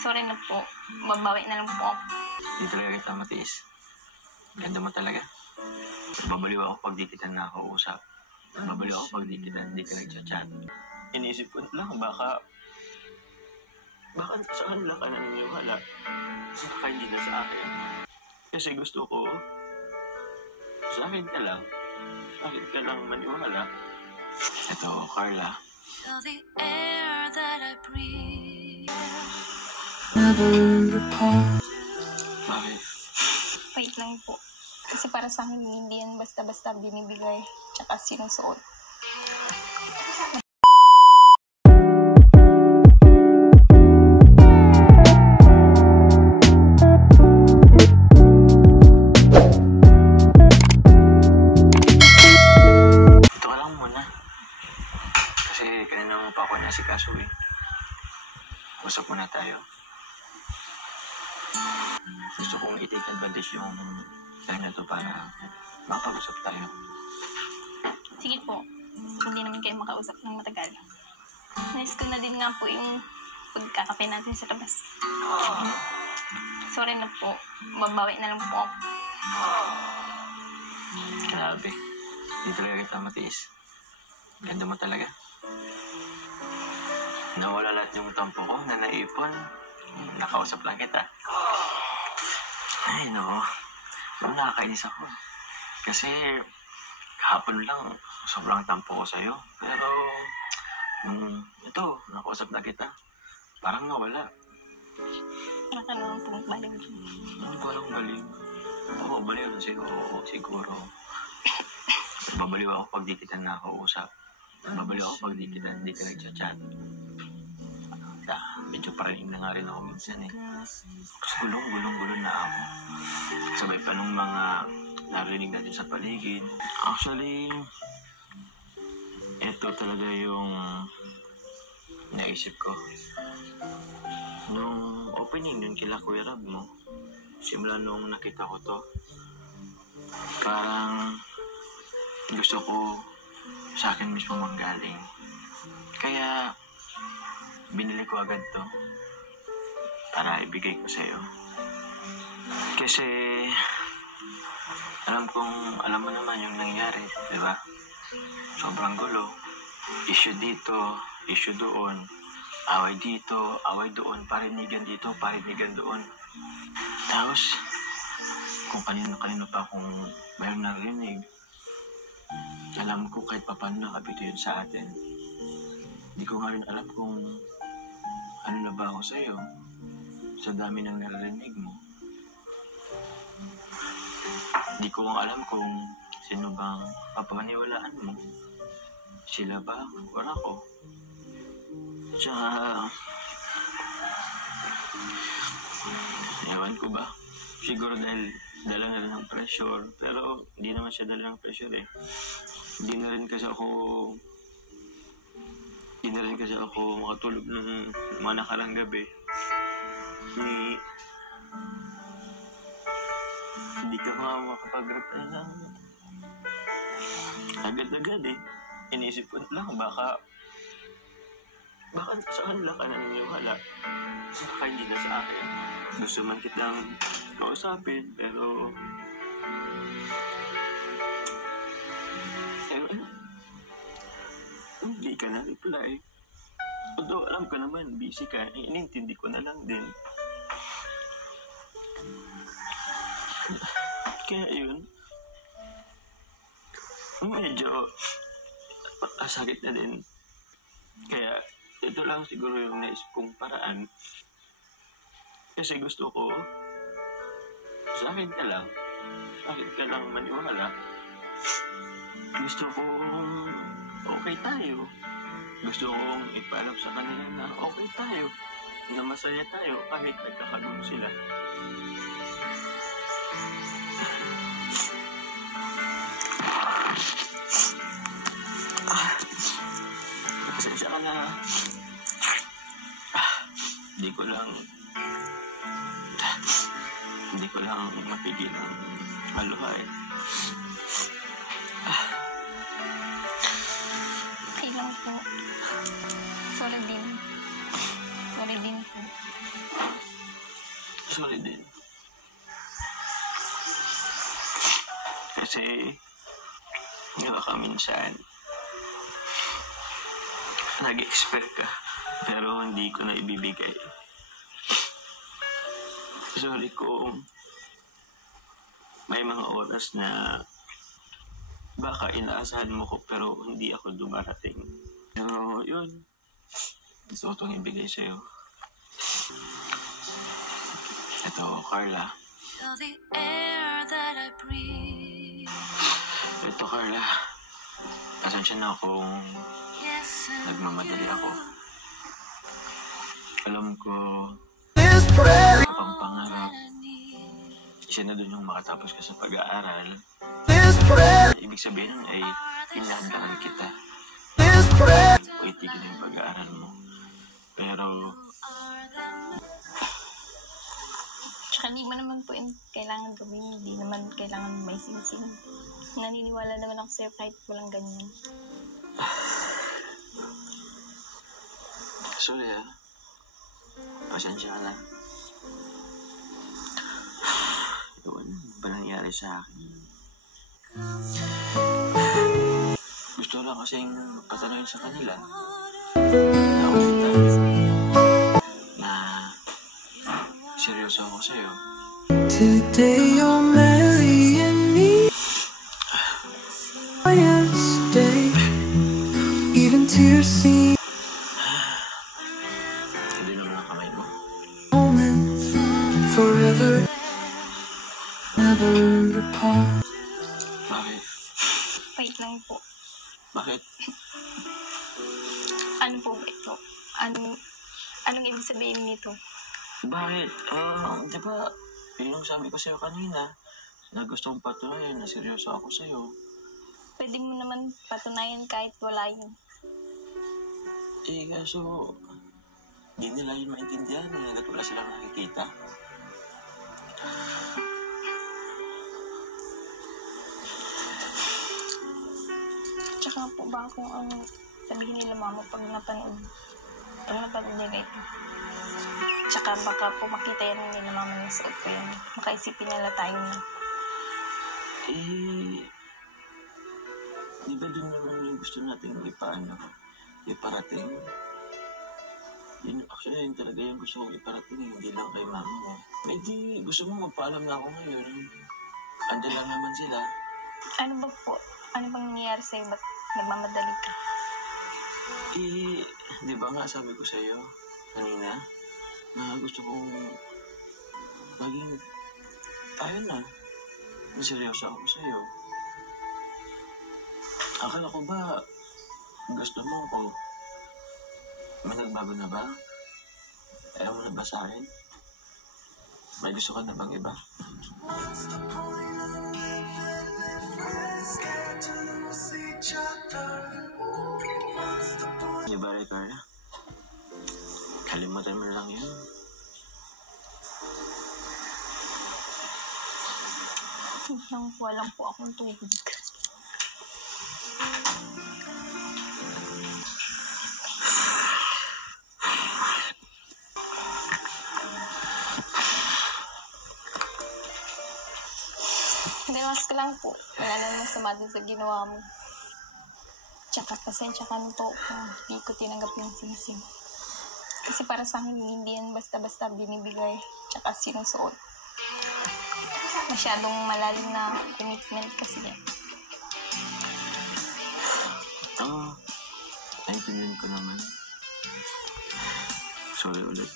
Sorry na po. Babawi na lang po ako. Hindi talaga kita matiis. Ganda mo talaga. Babaliw ako pag di kita nakakausap. Babaliw ako pag di ka nagchat-chat. Iniisip ko lang, baka sa kanila ka naniniwala. Baka hindi na sa akin. Kasi gusto ko, sa akin ka lang. Sa akin ka lang maniwala. Ito, Carla. The air that I breathe. Never apart. Bakit? Wait lang po. Kasi para sa akin, hindi yan basta-basta binibigay tsaka sinusuot. Ito ka lang muna. Kasi kanina mo pa ako nasikaso eh. Usap muna tayo. Gusto kong i-take advantage yung time na to para makapag-usap tayo. Sige po. Hindi naman kayo makausap ng matagal. Nice ko na din nga po yung pagkakape natin sa labas. Sorry na po. Babawi na lang po ako. Grabe. Hindi talaga kita matiis. Ganda mo talaga. Nawala lahat yung tampo ko na naipon. Nakausap lang kita. Ay, no. Nakakainis ako. Kasi kahapon lang, sobrang tampo ko sa'yo. Pero, ito, nakausap na kita. Parang nawala. Baka naman po baliw. Hindi ko alam baliw. Oo, baliw na siguro. Babaliw ako pag di kita nakakausap. Babaliw ako pag di ka nagchat-chat. Medyo paraning na nga rin ako minsan eh. Gulong na ako. Sabay pa nung mga narinig natin sa paligid. Actually, ito talaga yung naisip ko. Nung opening yun kila Kuya Rab mo, simula nung nakita ko to, parang gusto ko sa akin mismo manggaling. Kaya binili ko agad to para ibigay ko sa'yo. Kasi alam mo naman yung nangyari, di ba? Sobrang gulo. Issue dito, issue doon. Away dito, away doon. Parinigan dito, parinigan doon. Tapos, kung kanino-kanino pa akong mayroon narinig, alam ko kahit paano nakabito yun sa atin. Hindi ko nga rin alam kung ano na ba ako sa'yo sa dami ng narinig mo. Hindi ko alam kung sino bang papaniwalaan mo. Sila ba o ako? Tsaka, ewan ko ba? Siguro dahil dala na rin ng pressure. Pero hindi naman siya dala ng pressure eh. Hindi na rin kasi ako makatulog ng mga nakarang gabi. Hindi ka makakapag-reply lang. Agad-agad eh. Iniisip ko lang, baka sa kanila ka naniniwala. Baka hindi na sa akin. Gusto man kitang kausapin, pero hindi ka na-reply. Although alam ko naman, busy ka, inintindi ko na lang din. Kaya yun, medyo sakit na din. Kaya ito lang siguro yung naisip kong paraan. Kasi gusto ko, sa akin ka lang maniwala. Gusto ko okay tayo. Gusto kong ipaalam sa kanila na okay tayo. Na masaya tayo kahit nagkakagulo sila. Pasensya ka na. Hindi ko lang mapigil ang maluhay. Okay lang po. Sorry din po. Sorry din. Kasi, baka minsan, nag-expect ka, pero hindi ko na ibibigay. Sorry kung may mga oras na baka inaasahan mo ko pero hindi ako dumarating. Pero yun, gusto ko itong ibigay sa'yo. Ito, Carla. You're the air that I breathe. Ito, Carla. Pasensya na kung Yes, and nagmamadali ako. Alam ko, kapang pangarap, I need. isa na dun yung makatapos ka sa pag-aaral. Ibig sabihin nun ay pinahadlangan kita. O itigil yung pag-aaral mo. Pero, Tsaka di mo naman po yung kailangan gawin. Hindi naman kailangan may singsing. Naniniwala naman ako sa'yo kahit walang ganyan. sorry pasensya ka na. Ewan, ano ba nangyari sa akin? Gusto lang kasing patanayin sa kanila. Na seryoso ako sa'yo. Today you're marrying me. Yesterday, even tears seem Hindi naman ang kamay mo. moments forever, never apart. Bakit? Wait lang po. Bakit? Ano po ba ito? Anong ibig sabihin nito? Bakit? Di ba, yun yung sabi ko sa'yo kanina, na gusto kong patunayan na seryoso ako sa'yo. Pwede mo naman patunayan kahit wala yun. Kaso, di nila yun maintindihan hanggat wala silang nakikita. Tsaka po ba kung ano sabihin nila mama pag napanood nila ito. Tsaka baka po makita yan nila mama na suot ko yan. Makaisipin nila tayo na. Di ba dun naman yung gusto natin iparating? Yun, actually, yun talaga yung gusto kong iparating, hindi lang kay mama mo. Medyo gusto mo magpaalam na ako ngayon. Andiyan lang naman sila. Ano ba po? Ano bang nangyayari sa'yo? Ba't nagmamadali ka? Di ba nga sabi ko sa'yo kanina na gusto kong maging tayo na. Seryoso ako sa'yo. Akala ko ba gusto mo ako? May nagbago na ba? Ayaw mo na ba sa akin? May gusto ka na bang iba? Di ba, Ricardo? Kalimutan mo lang yun. Walang po akong tubig. Hiniwas ko lang po. Wala naman masama din sa ginawa mo. Tsaka pasensya ka na po kung hindi ko tinanggap yung singsing. Kasi para sa akin, hindi yan basta-basta binibigay. Tsaka sinusuot. Masyadong malalim na commitment kasi yan. Oo. Naintindihan ko naman. Sorry ulit.